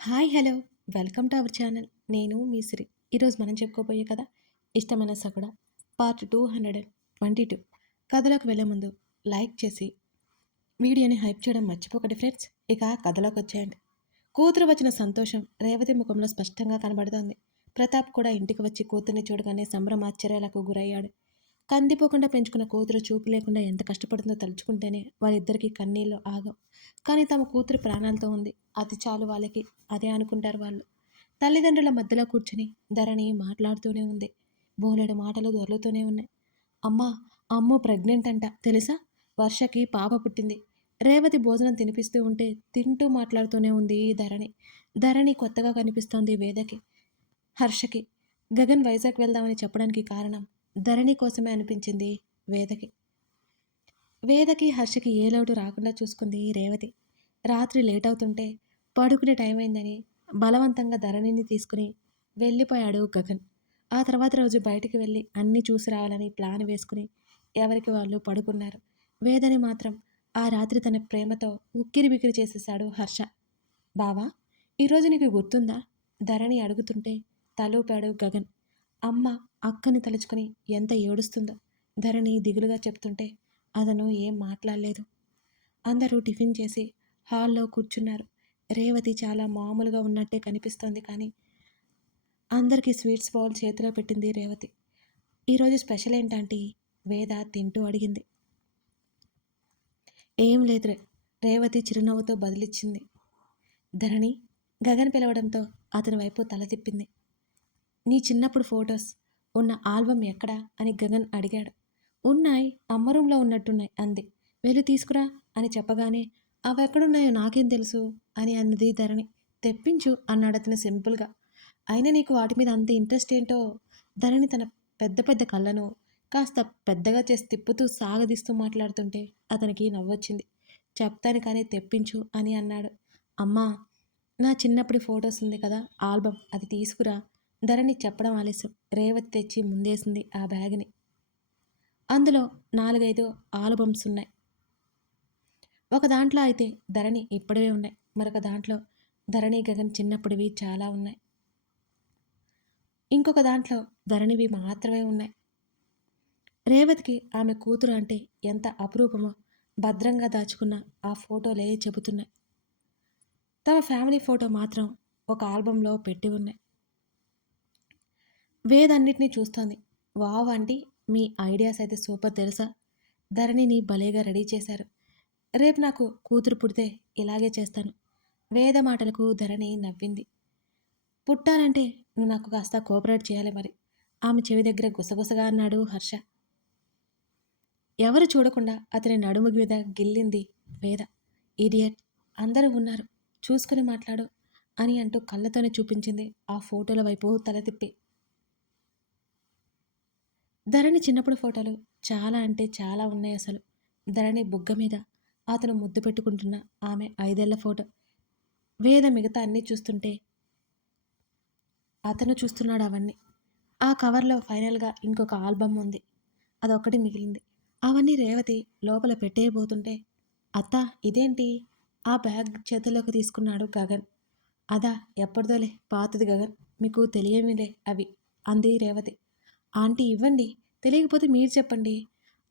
Hi hello welcome to our channel. నేను మీ సిరి. ఈరోజు మనం చెప్పుకోబోయే కథ ఇష్టమైన సకుడ పార్ట్ 222. కథలోకి వెళ్ళే ముందు లైక్ చేసి వీడియోని హైప్ చేయడం మర్చిపోకండి ఫ్రెండ్స్. ఇక కథలోకి వచ్చేయండి. కూతురు వచ్చిన సంతోషం రేవతి ముఖంలో స్పష్టంగా కనబడుతోంది. ప్రతాప్ కూడా ఇంటికి వచ్చి కూతుర్ని చూడగానే సంభ్రమాశ్చర్యాలకు గురయ్యాడు. కందిపోకుండా పెంచుకున్న కూతురు చూపు లేకుండా ఎంత కష్టపడుతుందో తలుచుకుంటేనే వాళ్ళిద్దరికీ కన్నీళ్ళు ఆగవు. కానీ తమ కూతురు ప్రాణాలతో ఉంది, అది చాలు వాళ్ళకి, అదే అనుకుంటారు వాళ్ళు. తల్లిదండ్రుల మధ్యలో కూర్చుని ధరణి మాట్లాడుతూనే ఉంది. బోలెడు మాటలు దొర్లుతూనే ఉన్నాయి. అమ్మా, అమ్మో ప్రెగ్నెంట్ అంట తెలుసా, వర్షకి పాప పుట్టింది. రేవతి భోజనం తినిపిస్తూ ఉంటే తింటూ మాట్లాడుతూనే ఉంది ధరణి. ధరణి కొత్తగా కనిపిస్తోంది వేదకి, హర్షకి. గగన్ వైజాగ్ వెళ్దామని చెప్పడానికి కారణం ధరణి కోసమే అనిపించింది వేదకి. వేదకి హర్షకి ఏ లోటు రాకుండా చూసుకుంది రేవతి. రాత్రి లేట్ అవుతుంటే పడుకునే టైం అయిందని బలవంతంగా ధరణిని తీసుకుని వెళ్ళిపోయాడు గగన్. ఆ తర్వాత రోజు బయటికి వెళ్ళి అన్నీ చూసి రావాలని ప్లాన్ వేసుకుని ఎవరికి వాళ్ళు పడుకున్నారు. వేదని మాత్రం ఆ రాత్రి తన ప్రేమతో ఉక్కిరి బిక్కిరి చేసేశాడు హర్ష. బావా, ఈరోజు నీకు గుర్తుందా, ధరణి అడుగుతుంటే తలూపాడు గగన్. అమ్మ అక్కని తలుచుకుని ఎంత ఏడుస్తుందో ధరణి దిగులుగా చెప్తుంటే అతను ఏం మాట్లాడలేదు. అందరూ టిఫిన్ చేసి హాల్లో కూర్చున్నారు. రేవతి చాలా మామూలుగా ఉన్నట్టే కనిపిస్తోంది, కానీ అందరికీ స్వీట్స్ బౌల్ చేతిలో పెట్టింది రేవతి. ఈరోజు స్పెషల్ ఏంటంటే వేద తింటూ అడిగింది. ఏం లేదురే, రేవతి చిరునవ్వుతో బదిలిచ్చింది. ధరణి గగన్ పిలవడంతో అతని వైపు తల తిప్పింది. నీ చిన్నప్పుడు ఫొటోస్ ఉన్న ఆల్బమ్ ఎక్కడా అని గగన్ అడిగాడు. ఉన్నాయి, అమ్మ రూమ్లో ఉన్నట్టున్నాయి అంది. వెళ్ళి తీసుకురా అని చెప్పగానే అవి ఎక్కడున్నాయో నాకేం తెలుసు అని అన్నది ధరణి. తెప్పించు అన్నాడు అతను సింపుల్గా. అయినా నీకు వాటి మీద అంత ఇంట్రెస్ట్ ఏంటో. ధరణి తన పెద్ద పెద్ద కళ్ళను కాస్త పెద్దగా చేసి తిప్పుతూ సాగదీస్తూ మాట్లాడుతుంటే అతనికి నవ్వొచ్చింది. చెప్తాను కానీ తెప్పించు అని అన్నాడు. అమ్మా, నా చిన్నప్పటి ఫొటోస్ ఉంది కదా ఆల్బమ్, అది తీసుకురా. ధరణి చెప్పడం ఆలస్యం. రేవతి తెచ్చి ముందేసింది ఆ బ్యాగ్ని. అందులో 4-5 ఆల్బమ్స్ ఉన్నాయి. ఒక దాంట్లో అయితే ధరణి ఇప్పటివే ఉన్నాయి, మరొక దాంట్లో ధరణి గగన్ చిన్నప్పటివి చాలా ఉన్నాయి, ఇంకొక దాంట్లో ధరణివి మాత్రమే ఉన్నాయి. రేవతికి ఆమె కూతురు అంటే ఎంత అపురూపమో భద్రంగా దాచుకున్న ఆ ఫోటోలే చెబుతున్నాయి. తమ ఫ్యామిలీ ఫోటో మాత్రం ఒక ఆల్బంలో పెట్టి ఉన్నాయి. వేదన్నిటినీ చూస్తోంది. వావ్ ఆంటీ, మీ ఐడియాస్ అయితే సూపర్ తెలుసా. ధరణిని భలేగా రెడీ చేశారు. రేపు నాకు కూతురు పుడితే ఇలాగే చేస్తాను. వేద మాటలకు ధరణి నవ్వింది. పుట్టాలంటే నువ్వు నాకు కాస్త కోఆపరేట్ చేయాలి మరి, ఆమె చెవి దగ్గర గుసగుసగా అన్నాడు హర్ష. ఎవరు చూడకుండా అతని నడుము మీద గిల్లింది వేద. ఇడియట్, అందరూ ఉన్నారు, చూసుకుని మాట్లాడు అని అంటూ కళ్ళతోనే చూపించింది ఆ ఫోటోల వైపు తల తిప్పి. ధరణి చిన్నప్పుడు ఫోటోలు చాలా అంటే చాలా ఉన్నాయి అసలు. ధరణి బుగ్గ మీద అతను ముద్దు పెట్టుకుంటున్న ఆమె 5 ఏళ్ల ఫోటో. వేద మిగతా అన్నీ చూస్తుంటే అతను చూస్తున్నాడు అవన్నీ. ఆ కవర్లో ఫైనల్గా ఇంకొక ఆల్బమ్ ఉంది, అదొక్కటి మిగిలింది. అవన్నీ రేవతి లోపల పెట్టేయబోతుంటే అత్త ఇదేంటి, ఆ బ్యాగ్ చేతుల్లోకి తీసుకున్నాడు గగన్. అదా, ఎప్పటిదోలే, పాతది గగన్, మీకు తెలియమిలే అవి అంది రేవతి. ఆంటీ ఇవ్వండి, తెలియకపోతే మీరు చెప్పండి,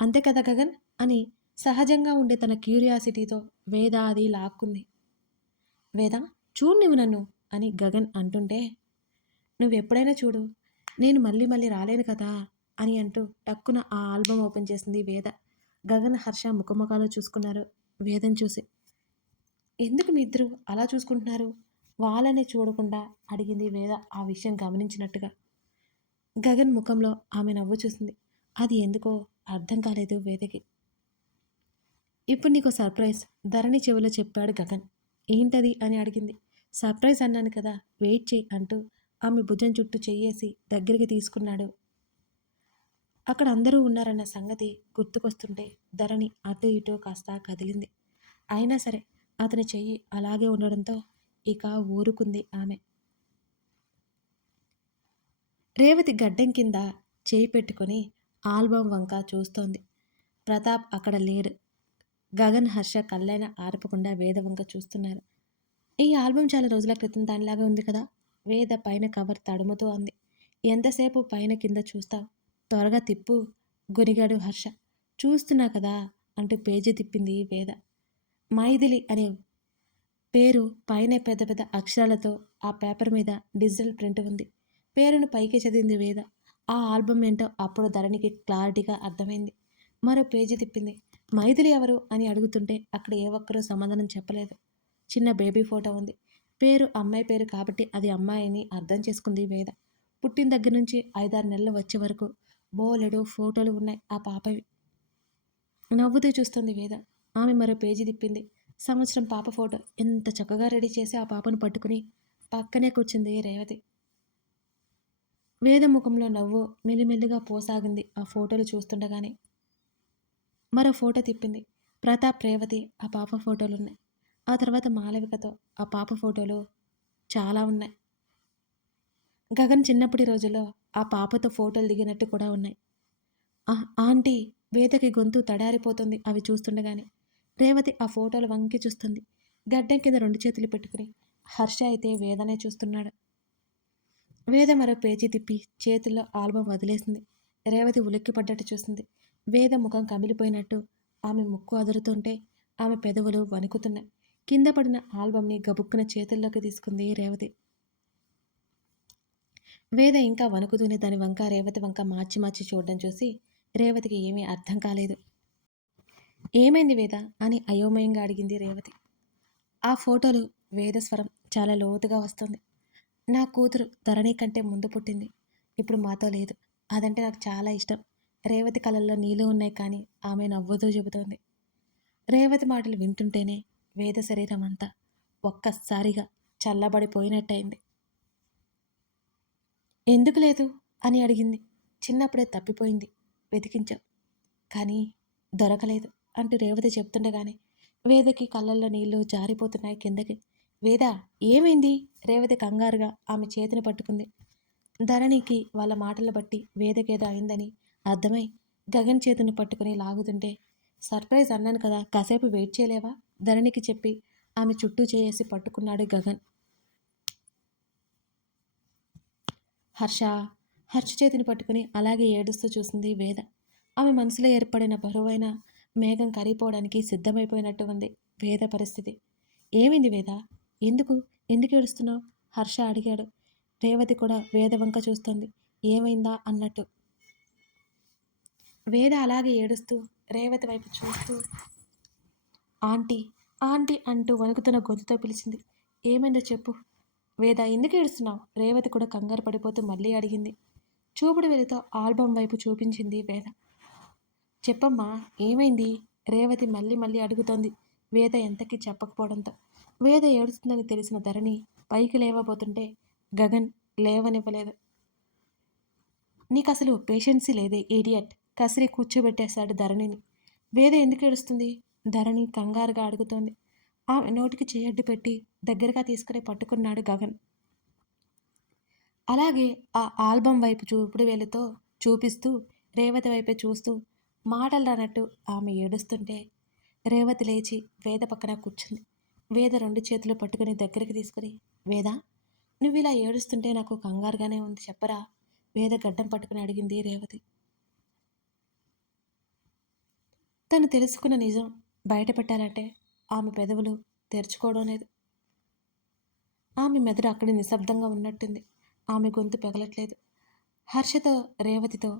అంతే కదా గగన్ అని సహజంగా ఉండే తన క్యూరియాసిటీతో వేద అది లాక్కుంది. వేద, చూడు నువ్వు నన్ను అని గగన్ అంటుంటే, నువ్వెప్పుడైనా చూడు, నేను మళ్ళీ మళ్ళీ రాలేను కదా అని అంటూ టక్కున ఆ ఆల్బమ్ ఓపెన్ చేసింది వేద. గగన్ హర్ష ముఖముఖాలు చూసుకున్నారు వేదం చూసి. ఎందుకు మీ ఇద్దరు అలా చూసుకుంటున్నారు, వాళ్ళని చూడకుండా అడిగింది వేద ఆ విషయం గమనించినట్టుగా. గగన్ ముఖంలో ఆమె నవ్వు చూసింది. అది ఎందుకో అర్థం కాలేదు వేదకి. ఇప్పుడు నీకు సర్ప్రైజ్, ధరణి చెవిలో చెప్పాడు గగన్. ఏంటది అని అడిగింది. సర్ప్రైజ్ అన్నాను కదా, వెయిట్ చేయి అంటూ ఆమె భుజం చుట్టూ చెయ్యేసి దగ్గరికి తీసుకున్నాడు. అక్కడ అందరూ ఉన్నారన్న సంగతి గుర్తుకొస్తుంటే ధరణి అటు ఇటు కాస్త కదిలింది. అయినా సరే అతని చెయ్యి అలాగే ఉండడంతో ఇక ఊరుకుంది ఆమె. రేవతి గడ్డం కింద చేయి పెట్టుకొని ఆల్బమ్ వంక చూస్తోంది. ప్రతాప్ అక్కడ లేడు. గగన్ హర్ష కళ్ళైన ఆర్పకుండా వేద వంక చూస్తున్నారు. ఈ ఆల్బమ్ చాలా రోజుల క్రితం దానిలాగా ఉంది కదా! వేద పైన కవర్ తడుముతూ అంది. ఎంతసేపు పైన కింద చూస్తావు? త్వరగా తిప్పు గొనిగాడు హర్ష. చూస్తున్నా కదా! అంటూ పేజీ తిప్పింది వేద. మైథిలి అనే పేరు పైన పెద్ద పెద్ద అక్షరాలతో ఆ పేపర్ మీద డిజిటల్ ప్రింట్ ఉంది. పేరును పైకి చదివింది వేద. ఆ ఆల్బమ్ ఏంటో అప్పుడు ధరణికి క్లారిటీగా అర్థమైంది. మరో పేజీ తిప్పింది. మైథిలి ఎవరు అని అడుగుతుంటే అక్కడ ఏ ఒక్కరూ సమాధానం చెప్పలేదు. చిన్న బేబీ ఫోటో ఉంది. పేరు అమ్మాయి పేరు కాబట్టి అది అమ్మాయిని అర్థం చేసుకుంది వేద. పుట్టిన దగ్గర నుంచి 5-6 నెలలు వచ్చే వరకు బోలెడు ఫోటోలు ఉన్నాయి ఆ పాపవి. నవ్వుతూ చూస్తుంది వేద. ఆమె మరో పేజీ తిప్పింది. సంవత్సరం పాప ఫోటో. ఎంత చక్కగా రెడీ చేసి ఆ పాపను పట్టుకుని పక్కనే కూర్చుంది రేవతి. వేద ముఖంలో నవ్వు మెల్లిమెల్లిగా పోసాగింది ఆ ఫోటోలు చూస్తుండగానే. మరో ఫోటో తిప్పింది. ప్రతాప్, రేవతి ఆ పాప ఫోటోలున్నాయి. ఆ తర్వాత మాలవికతో ఆ పాప ఫోటోలు చాలా ఉన్నాయి. గగన్ చిన్నప్పటి రోజుల్లో ఆ పాపతో ఫోటోలు దిగినట్టు కూడా ఉన్నాయి. ఆంటీ! వేదకి గొంతు తడారిపోతుంది అవి చూస్తుండగానే. రేవతి ఆ ఫోటోలు వంకి చూస్తుంది. గడ్డం కింద 2 చేతులు పెట్టుకుని. హర్ష అయితే వేదనే చూస్తున్నాడు. వేద మరో పేజీ తిప్పి చేతుల్లో ఆల్బం వదిలేసింది. రేవతి ఉలిక్కిపడ్డట్టు చూసింది. వేద ముఖం కమిలిపోయినట్టు ఆమె ముక్కు అదురుతుంటే ఆమె పెదవులు వణుకుతున్నాయి. కింద పడిన ఆల్బంని గబుక్కున చేతుల్లోకి తీసుకుంది రేవతి. వేద ఇంకా వణుకుతూనే దాని వంక రేవతి వంక మార్చి మార్చి చూడడం చూసి రేవతికి ఏమీ అర్థం కాలేదు. ఏమైంది వేద అని అయోమయంగా అడిగింది రేవతి. ఆ ఫోటోలు వేద స్వరం చాలా లోతుగా వస్తుంది. నా కూతురు ధరణి కంటే ముందు పుట్టింది. ఇప్పుడు మాతో లేదు. అదంటే నాకు చాలా ఇష్టం. రేవతి కళ్ళల్లో నీళ్ళు ఉన్నాయి కానీ ఆమె నవ్వుతూ చెబుతోంది. రేవతి మాటలు వింటుంటేనే వేద శరీరం అంతా ఒక్కసారిగా చల్లబడిపోయినట్టయింది. ఎందుకు లేదు అని అడిగింది. చిన్నప్పుడే తప్పిపోయింది. వెతికించాం. కానీ దొరకలేదు అంటూ రేవతి చెప్తుండగానే వేదకి కళ్ళల్లో నీళ్లు జారిపోతున్నాయి కిందకి. వేద ఏమైంది? రేవతి కంగారుగా ఆమె చేతిని పట్టుకుంది. ధరణికి వాళ్ళ మాటలు బట్టి వేదకేదో అయిందని అర్థమై గగన్ చేతిని పట్టుకుని లాగుతుంటే సర్ప్రైజ్ అన్నాను కదా, కాసేపు వెయిట్ చేయలేవా? ధరణికి చెప్పి ఆమె చుట్టూ చేసి పట్టుకున్నాడు గగన్. హర్ష హర్ష చేతిని పట్టుకుని అలాగే ఏడుస్తూ చూసింది వేద. ఆమె మనసులో ఏర్పడిన బరువైన మేఘం కరిగిపోవడానికి సిద్ధమైపోయినట్టు ఉంది వేద పరిస్థితి. ఏమైంది వేద? ఎందుకు ఎందుకు ఏడుస్తున్నావు? హర్ష అడిగాడు. రేవతి కూడా వేద వంక చూస్తోంది ఏమైందా అన్నట్టు. వేద అలాగే ఏడుస్తూ రేవతి వైపు చూస్తూ ఆంటీ ఆంటీ అంటూ వణుకుతున్న గొంతుతో పిలిచింది. ఏమైందో చెప్పు. వేద ఎందుకు ఏడుస్తున్నావు? రేవతి కూడా కంగారు పడిపోతూ మళ్ళీ అడిగింది. చూపుడు వెలితో ఆల్బం వైపు చూపించింది వేద. చెప్పమ్మా ఏమైంది? రేవతి మళ్ళీ మళ్ళీ అడుగుతోంది వేద ఎంతకీ చెప్పకపోవడంతో. వేద ఏడుస్తుందని తెలిసిన ధరణి పైకి లేవబోతుంటే గగన్ లేవనివ్వలేదు. నీకసలు పేషెన్సీ లేదే ఈడియట్! కసిరి కూర్చోబెట్టేశాడు ధరణిని. వేద ఎందుకు ఏడుస్తుంది? ధరణి కంగారుగా అడుగుతోంది. ఆమె నోటికి చేయడ్డు పెట్టి దగ్గరగా తీసుకుని పట్టుకున్నాడు గగన్. అలాగే ఆ ఆల్బం వైపు చూపుడు వేలుతో చూపిస్తూ రేవతి వైపే చూస్తూ మాటలు రానట్టు ఆమె ఏడుస్తుంటే రేవతి లేచి వేద పక్కన కూర్చుంది. వేద 2 చేతులు పట్టుకుని దగ్గరికి తీసుకుని వేద నువ్వు ఇలా ఏడుస్తుంటే నాకు కంగారుగానే ఉంది చెప్పరా? వేద గడ్డం పట్టుకుని అడిగింది రేవతి. తను తెలుసుకున్న నిజం బయట పెట్టాలంటే ఆమె పెదవులు తెరుచుకోవడం లేదు. ఆమె మెదడు అక్కడి నిశ్శబ్దంగా ఉన్నట్టుంది. ఆమె గొంతు పెగలట్లేదు. హర్షతో రేవతితో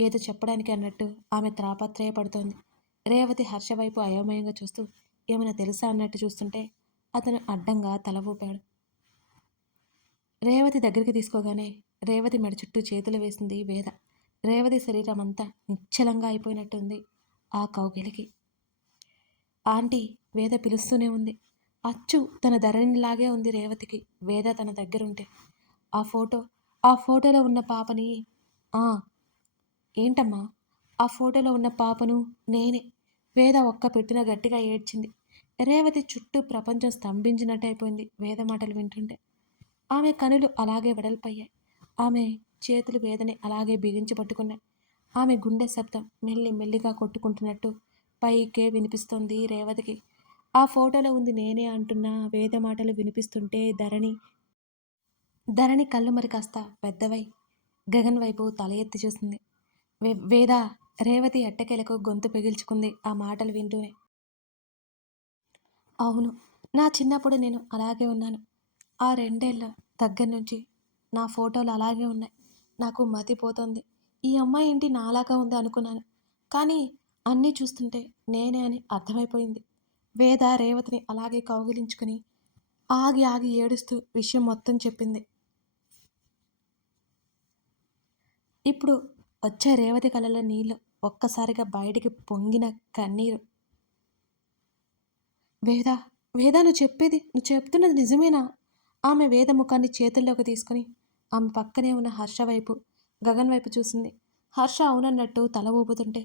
ఏదో చెప్పడానికి అన్నట్టు ఆమె తాపత్రయపడుతోంది. రేవతి హర్ష వైపు అయోమయంగా చూస్తూ ఏమైనా తెలుసా అన్నట్టు చూస్తుంటే అతను అడ్డంగా తల ఊపాడు. రేవతి దగ్గరికి తీసుకోగానే రేవతి మెడ చుట్టూ చేతులు వేసింది వేద. రేవతి శరీరం అంతా నిశ్చలంగా అయిపోయినట్టుంది ఆ కౌగిలికి. ఆంటీ! వేద పిలుస్తూనే ఉంది. అచ్చు తన ధరణిలాగే ఉంది రేవతికి వేద తన దగ్గరుంటే. ఆ ఫోటో ఆ ఫోటోలో ఉన్న పాపని ఆ ఏంటమ్మా? ఆ ఫోటోలో ఉన్న పాపను నేనే. వేద ఒక్క పెట్టున గట్టిగా ఏడ్చింది. రేవతి చుట్టూ ప్రపంచం స్తంభించినట్టయిపోయింది వేద మాటలు వింటుంటే. ఆమె కనులు అలాగే వెడల్పయ్యాయి. ఆమె చేతులు వేదని అలాగే బిగించి పట్టుకున్నాయి. ఆమె గుండె శబ్దం మెల్లి మెల్లిగా కొట్టుకుంటున్నట్టు పైకే వినిపిస్తోంది రేవతికి. ఆ ఫోటోలో ఉంది నేనే అంటున్న వేద మాటలు వినిపిస్తుంటే ధరణి కళ్ళు మరి కాస్త పెద్దవై గగన్ వైపు తల ఎత్తి చూసింది. వేద రేవతి ఎట్టకేలకు గొంతు పెగిల్చుకుంది ఆ మాటలు వింటూనే. అవును, నా చిన్నప్పుడు నేను అలాగే ఉన్నాను. ఆ 2 ఏళ్ల దగ్గర నుంచి నా ఫోటోలు అలాగే ఉన్నాయి. నాకు మతిపోతోంది. ఈ అమ్మాయి ఏంటి నాలాగా ఉంది అనుకున్నాను. కానీ అన్నీ చూస్తుంటే నేనే అని అర్థమైపోయింది. వేద రేవతిని అలాగే కౌగిలించుకుని ఆగి ఆగి ఏడుస్తూ విషయం మొత్తం చెప్పింది. ఇప్పుడు వచ్చే రేవతి కళ్ళలో నీళ్ళు ఒక్కసారిగా బయటికి పొంగిన కన్నీరు. వేద, వేద, నువ్వు చెప్తున్నది నిజమేనా? ఆమె వేద ముఖాన్ని చేతుల్లోకి తీసుకుని ఆమె పక్కనే ఉన్న హర్ష వైపు, గగన్ వైపు చూసింది. హర్ష అవునన్నట్టు తల ఊపుతుంటే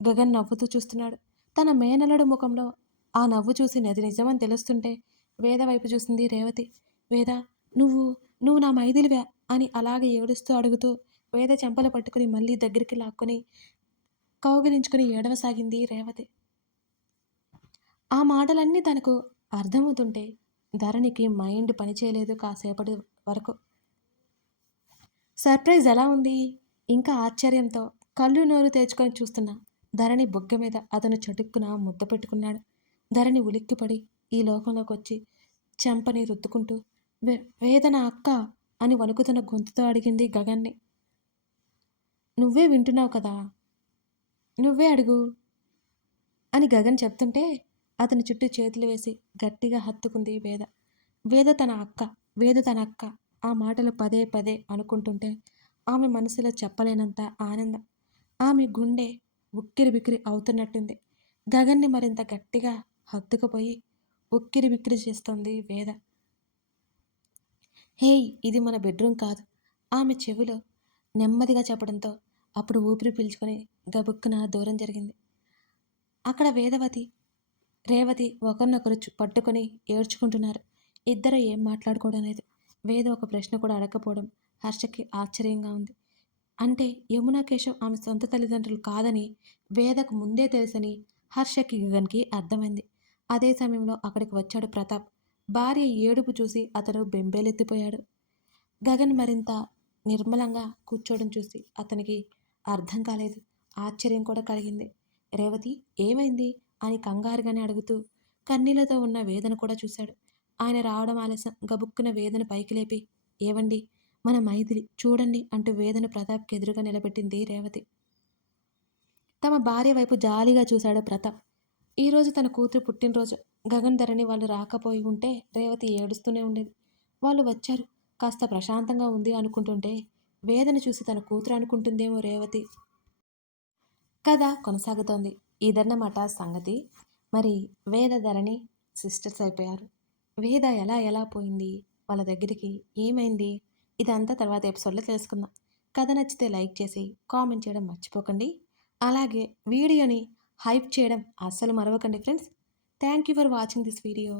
గగన్ నవ్వుతూ చూస్తున్నాడు. తన మేనల్లుడు ముఖంలో ఆ నవ్వు చూసి అది నిజమని తెలుస్తుంటే వేద వైపు చూసింది రేవతి. వేద, నువ్వు నువ్వు నా మైథిలివే అని అలాగే ఏడుస్తూ అడుగుతూ వేద చెంపలు పట్టుకుని మళ్ళీ దగ్గరికి లాక్కొని కౌగిలించుకుని ఏడవసాగింది రేవతి. ఆ మాటలన్నీ తనకు అర్థమవుతుంటే ధరణికి మైండ్ పనిచేయలేదు కాసేపటి వరకు. సర్ప్రైజ్ ఎలా ఉంది? ఇంకా ఆశ్చర్యంతో కళ్ళు నోరు తెరుచుకొని చూస్తున్న ధరణి బుగ్గ మీద అతను చటుక్కున ముద్ద పెట్టుకున్నాడు. ధరణి ఉలిక్కిపడి ఈ లోకంలోకి వచ్చి చెంపని రుద్దుకుంటూ వేదన అక్క అని వణుకుతున్న గొంతుతో అడిగింది గగన్ని. నువ్వే వింటున్నావు కదా, నువ్వే అడుగు అని గగన్ చెప్తుంటే అతని చుట్టూ చేతులు వేసి గట్టిగా హత్తుకుంది వేద. వేద తన అక్క, వేద తన అక్క ఆ మాటలు పదే పదే అనుకుంటుంటే ఆమె మనసులో చెప్పలేనంత ఆనందం. ఆమె గుండె ఉక్కిరి బిక్కిరి అవుతున్నట్టుంది. గగన్ని మరింత గట్టిగా హత్తుకుపోయి ఉక్కిరి బిక్కిరి చేస్తోంది వేద. హేయ్, ఇది మన బెడ్రూమ్ కాదు ఆమె చెవిలో నెమ్మదిగా చెప్పడంతో అప్పుడు ఊపిరి పీల్చుకొని గబుక్కున దూరం జరిగింది. అక్కడ రేవతి ఒకరినొకరు పట్టుకొని ఏడ్చుకుంటున్నారు. ఇద్దరు ఏం మాట్లాడుకోవడం లేదు. వేద ఒక ప్రశ్న కూడా అడగకపోవడం హర్షకి ఆశ్చర్యంగా ఉంది. అంటే యమున కేశవ్ ఆమె సొంత తల్లిదండ్రులు కాదని వేదకు ముందే తెలుసని హర్షకి గగన్కి అర్థమైంది. అదే సమయంలో అక్కడికి వచ్చాడు ప్రతాప్. భార్య ఏడుపు చూసి అతను బెంబేలెత్తిపోయాడు. గగన్ మరింత నిర్మలంగా కూర్చోవడం చూసి అతనికి అర్థం కాలేదు. ఆశ్చర్యం కూడా కలిగింది. రేవతి, ఏమైంది అని కంగారుగానే అడుగుతూ కన్నీళ్లతో ఉన్న వేదన కూడా చూశాడు. ఆయన రావడం ఆలస్యం. గబుక్కున వేదన పైకి లేపి, ఏవండి, మన మైథిలి చూడండి అంటూ వేదన ప్రతాప్కి ఎదురుగా నిలబెట్టింది రేవతి. తమ భార్య వైపు జాలిగా చూశాడు ప్రతాప్. ఈరోజు తన కూతురు పుట్టినరోజు. గగన్ ధరణి వాళ్ళు రాకపోయి ఉంటే రేవతి ఏడుస్తూనే ఉండేది. వాళ్ళు వచ్చారు, కాస్త ప్రశాంతంగా ఉంది అనుకుంటుంటే వేదన చూసి తన కూతురు అనుకుంటుందేమో రేవతి. కథ కొనసాగుతోంది. ఇదన్నమాట సంగతి. మరి వేద ధరణి సిస్టర్స్ అయిపోయారు. వేద ఎలా పోయింది, వాళ్ళ దగ్గరికి ఏమైంది, ఇదంతా తర్వాత ఎపిసోడ్లో తెలుసుకుందాం. కథ నచ్చితే లైక్ చేసి కామెంట్ చేయడం మర్చిపోకండి. అలాగే వీడియోని హైప్ చేయడం అస్సలు మరవకండి friends. Thank you for watching this video.